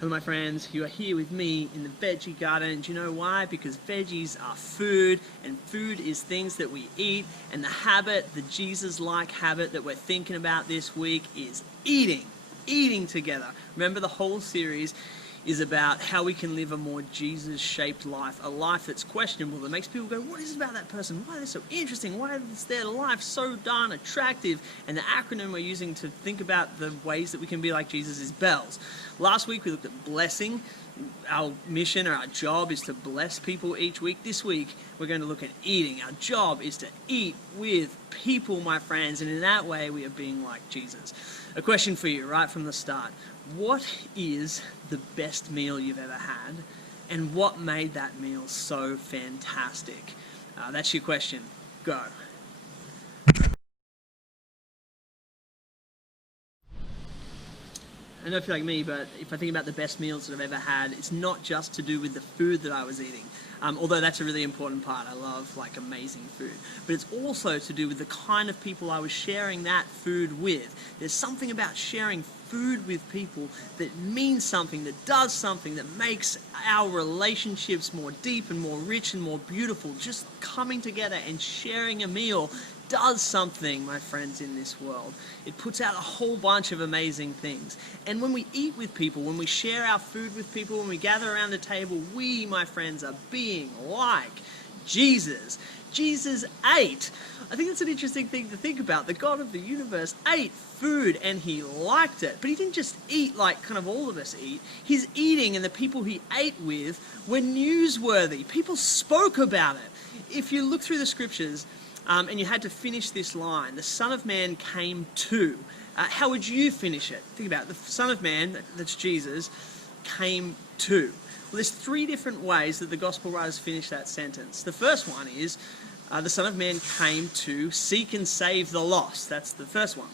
Hello my friends, you are here with me in the veggie garden. Do you know why? Because veggies are food, and food is things that we eat, and the habit, the Jesus-like habit that we're thinking about this week is eating together. Remember, the whole series is about how we can live a more Jesus-shaped life, a life that's questionable, that makes people go, what is it about that person? Why are they so interesting? Why is their life so darn attractive? And the acronym we're using to think about the ways that we can be like Jesus is BELLS. Last week we looked at blessing. Our mission or our job is to bless people each week. This week we're going to look at eating. Our job is to eat with people, my friends, and in that way we are being like Jesus. A question for you right from the start. What is the best meal you've ever had, and what made that meal so fantastic? That's your question. Go. I don't know if you're like me, but if I think about the best meals that I've ever had, it's not just to do with the food that I was eating, although that's a really important part. I love amazing food, but it's also to do with the kind of people I was sharing that food with. There's something about sharing food with people that means something, that does something, that makes our relationships more deep and more rich and more beautiful. Just coming together and sharing a meal does something, my friends, in this world. It puts out a whole bunch of amazing things. And when we eat with people, when we share our food with people, when we gather around the table, we, my friends, are being like Jesus. Jesus ate. I think that's an interesting thing to think about. The God of the universe ate food and he liked it. But he didn't just eat like kind of all of us eat. His eating and the people he ate with were newsworthy. People spoke about it. If you look through the scriptures, and you had to finish this line, the Son of Man came to. How would you finish it? Think about it. The Son of Man, that's Jesus, came to. Well, there's three different ways that the gospel writers finish that sentence. The first one is, the Son of Man came to seek and save the lost. That's the first one.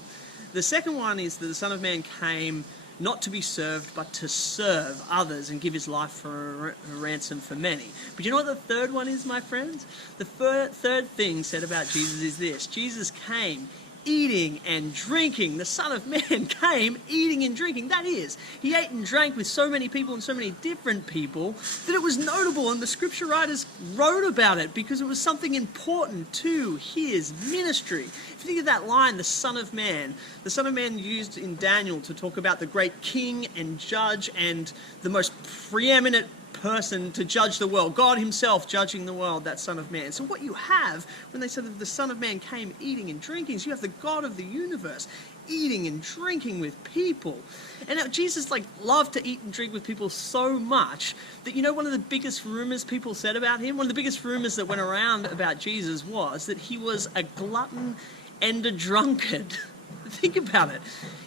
The second one is that the Son of Man came not to be served, but to serve others and give his life for a ransom for many. But you know what the third one is, my friends? The third thing said about Jesus is this. Jesus came eating and drinking. The Son of Man came eating and drinking. That is, he ate and drank with so many people and so many different people that it was notable, and the scripture writers wrote about it because it was something important to his ministry. If you think of that line, the Son of Man used in Daniel to talk about the great king and judge and the most preeminent person to judge the world, God himself judging the world, that Son of Man. So what you have when they said that the Son of Man came eating and drinking, so you have the God of the universe eating and drinking with people. And now Jesus loved to eat and drink with people so much that, you know, one of the biggest rumors people said about him, one of the biggest rumors that went around about Jesus was that he was a glutton and a drunkard. Think about it.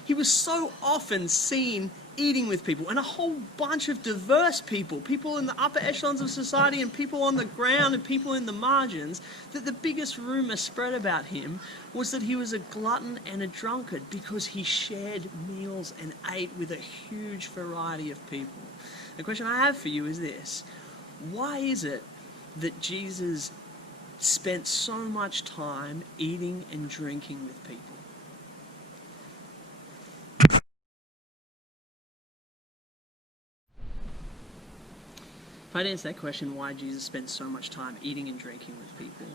He was so often seen eating with people, and a whole bunch of diverse people in the upper echelons of society and people on the ground and people in the margins, that the biggest rumor spread about him was that he was a glutton and a drunkard because he shared meals and ate with a huge variety of people. The question I have for you is this: why is it that Jesus spent so much time eating and drinking with people? If I'd answer that question, why Jesus spent so much time eating and drinking with people,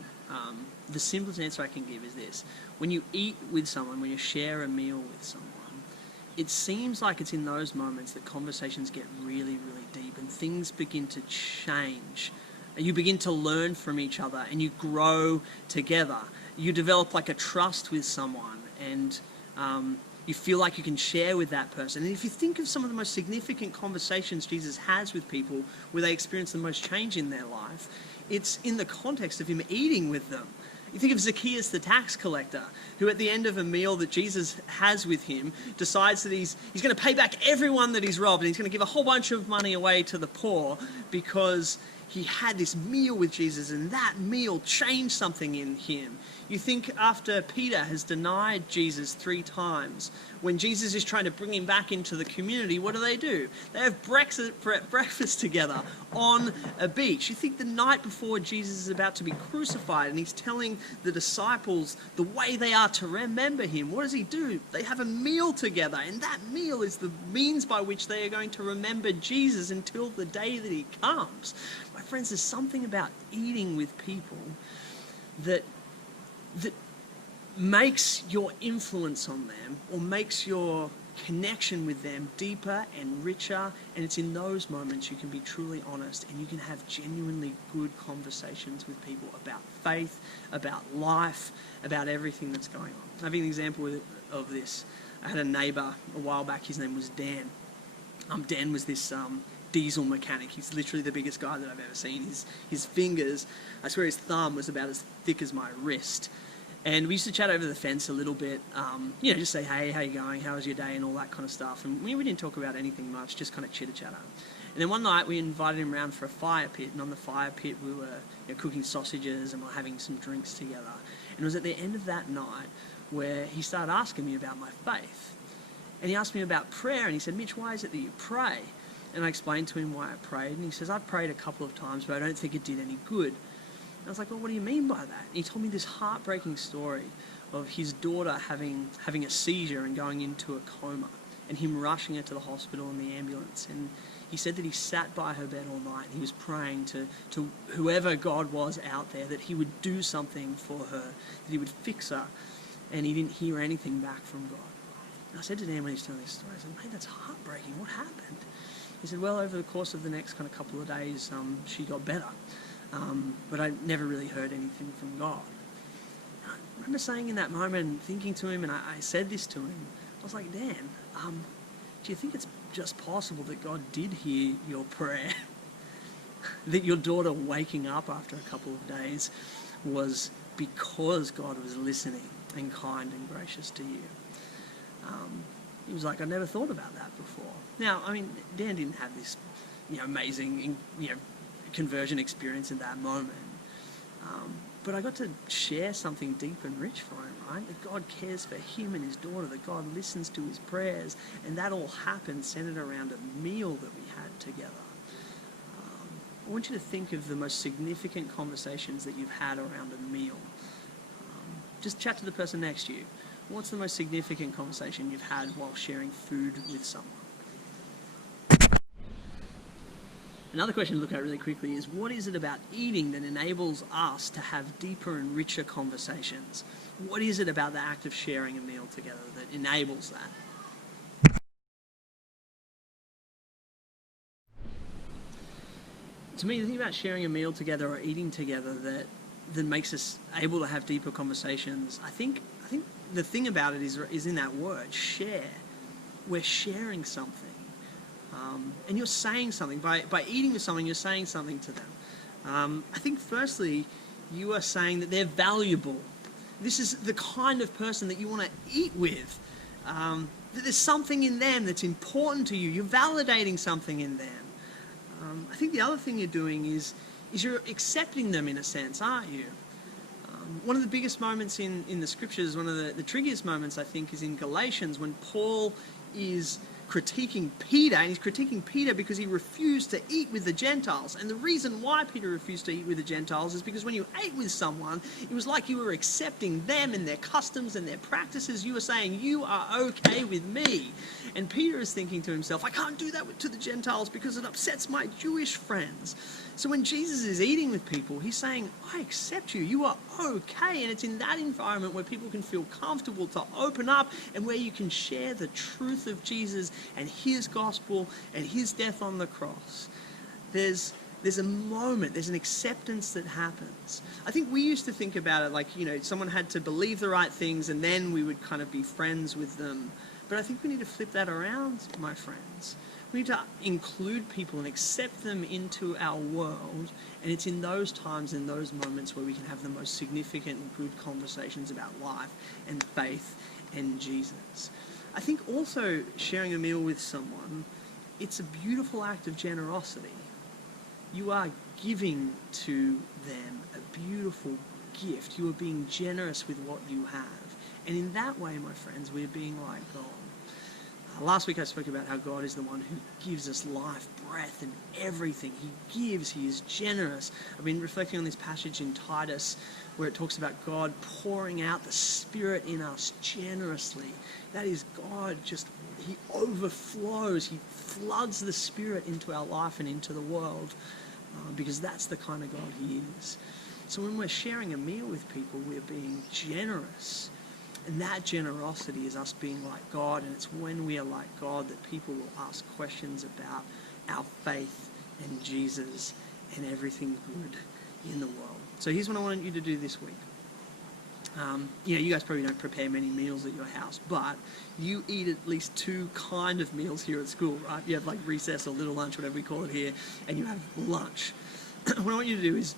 the simplest answer I can give is this. When you eat with someone, when you share a meal with someone, it seems like it's in those moments that conversations get really, really deep and things begin to change. You begin to learn from each other and you grow together. You develop a trust with someone, and you feel like you can share with that person. And if you think of some of the most significant conversations Jesus has with people where they experience the most change in their life, it's in the context of him eating with them. You think of Zacchaeus the tax collector, who at the end of a meal that Jesus has with him decides that he's going to pay back everyone that he's robbed, and he's going to give a whole bunch of money away to the poor because he had this meal with Jesus, and that meal changed something in him. You think after Peter has denied Jesus 3 times, when Jesus is trying to bring him back into the community, what do? They have breakfast together on a beach. You think the night before Jesus is about to be crucified and he's telling the disciples the way they are to remember him. What does he do? They have a meal together, and that meal is the means by which they are going to remember Jesus until the day that he comes. My friends, there's something about eating with people that makes your influence on them, or makes your connection with them deeper and richer, and it's in those moments you can be truly honest and you can have genuinely good conversations with people about faith, about life, about everything that's going on. I have an example of this. I had a neighbour a while back, his name was Dan. Dan was this diesel mechanic. He's literally the biggest guy that I've ever seen. His fingers, I swear his thumb was about as thick as my wrist. And we used to chat over the fence a little bit, just say, hey, how you going, how was your day, and all that kind of stuff. And we didn't talk about anything much, just kind of chitter-chatter. And then one night we invited him around for a fire pit, and on the fire pit we were cooking sausages and we were having some drinks together. And it was at the end of that night where he started asking me about my faith. And he asked me about prayer, and he said, Mitch, why is it that you pray? And I explained to him why I prayed, and he says, I've prayed a couple of times, but I don't think it did any good. I was like, well, what do you mean by that? And he told me this heartbreaking story of his daughter having a seizure and going into a coma, and him rushing her to the hospital in the ambulance. And he said that he sat by her bed all night and he was praying to whoever God was out there, that he would do something for her, that he would fix her, and he didn't hear anything back from God. And I said to Dan when he was telling this story, I said, mate, that's heartbreaking. What happened? He said, well, over the course of the next kind of couple of days, she got better. But I never really heard anything from God. I remember saying in that moment, thinking to him, and I said this to him, I was like, Dan, do you think it's just possible that God did hear your prayer? That your daughter waking up after a couple of days was because God was listening and kind and gracious to you? He was like, I never thought about that before. Now, I mean, Dan didn't have this, amazing, conversion experience in that moment. But I got to share something deep and rich for him, right? That God cares for him and his daughter, that God listens to his prayers, and that all happened centered around a meal that we had together. I want you to think of the most significant conversations that you've had around a meal. Just chat to the person next to you. What's the most significant conversation you've had while sharing food with someone? Another question to look at really quickly is, what is it about eating that enables us to have deeper and richer conversations? What is it about the act of sharing a meal together that enables that? To me, the thing about sharing a meal together or eating together that makes us able to have deeper conversations, I think the thing about it is in that word, share. We're sharing something. And you're saying something. By eating with someone, you're saying something to them. I think firstly, you are saying that they're valuable. This is the kind of person that you want to eat with. That there's something in them that's important to you. You're validating something in them. I think the other thing you're doing is you're accepting them in a sense, aren't you? One of the biggest moments in the scriptures, one of the trickiest moments, I think, is in Galatians when Paul is critiquing Peter, and he's critiquing Peter because he refused to eat with the Gentiles. And the reason why Peter refused to eat with the Gentiles is because when you ate with someone, it was like you were accepting them and their customs and their practices. You were saying, you are okay with me. And Peter is thinking to himself, I can't do that to the Gentiles because it upsets my Jewish friends. So when Jesus is eating with people, he's saying, I accept you. You are okay. And it's in that environment where people can feel comfortable to open up and where you can share the truth of Jesus and his gospel and his death on the cross. There's a moment, there's an acceptance that happens. I think we used to think about it like, someone had to believe the right things and then we would kind of be friends with them. But I think we need to flip that around, my friends. We need to include people and accept them into our world. And it's in those times, in those moments where we can have the most significant and good conversations about life and faith and Jesus. I think also sharing a meal with someone, it's a beautiful act of generosity. You are giving to them a beautiful gift. You are being generous with what you have. And in that way, my friends, we're being like God. Last week I spoke about how God is the one who gives us life, breath, and everything. He gives, he is generous. I've been reflecting on this passage in Titus where it talks about God pouring out the Spirit in us generously. That is God he overflows, he floods the Spirit into our life and into the world because that's the kind of God he is. So when we're sharing a meal with people, we're being generous. And that generosity is us being like God, and it's when we are like God that people will ask questions about our faith and Jesus and everything good in the world. So here's what I want you to do this week. You guys probably don't prepare many meals at your house, but you eat at least 2 kind of meals here at school, right? You have like recess or little lunch, whatever we call it here, and you have lunch. What I want you to do is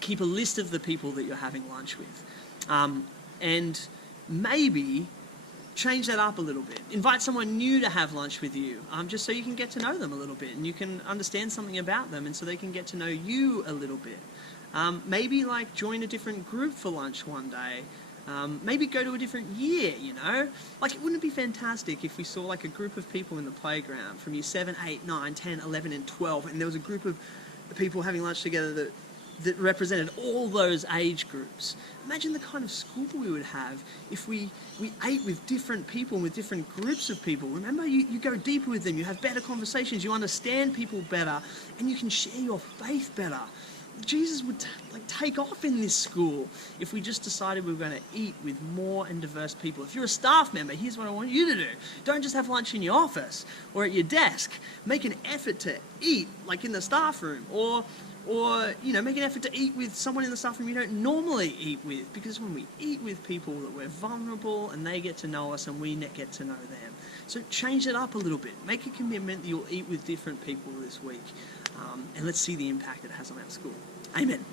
keep a list of the people that you're having lunch with. And maybe change that up a little bit. Invite someone new to have lunch with you, just so you can get to know them a little bit and you can understand something about them and so they can get to know you a little bit. Maybe like join a different group for lunch one day. Maybe go to a different year, Like, it wouldn't it be fantastic if we saw like a group of people in the playground from year 7, 8, 9, 10, 11 and 12 and there was a group of people having lunch together that represented all those age groups. Imagine the kind of school we would have if we ate with different people, with different groups of people. Remember, you go deeper with them, you have better conversations, you understand people better, and you can share your faith better. Jesus would take off in this school if we just decided we were going to eat with more and diverse people. If you're a staff member, here's what I want you to do. Don't just have lunch in your office or at your desk. Make an effort to eat, like in the staff room, or make an effort to eat with someone in the staff room you don't normally eat with, because when we eat with people that we're vulnerable and they get to know us and we get to know them. So change it up a little bit. Make a commitment that you'll eat with different people this week, and let's see the impact it has on our school. Amen.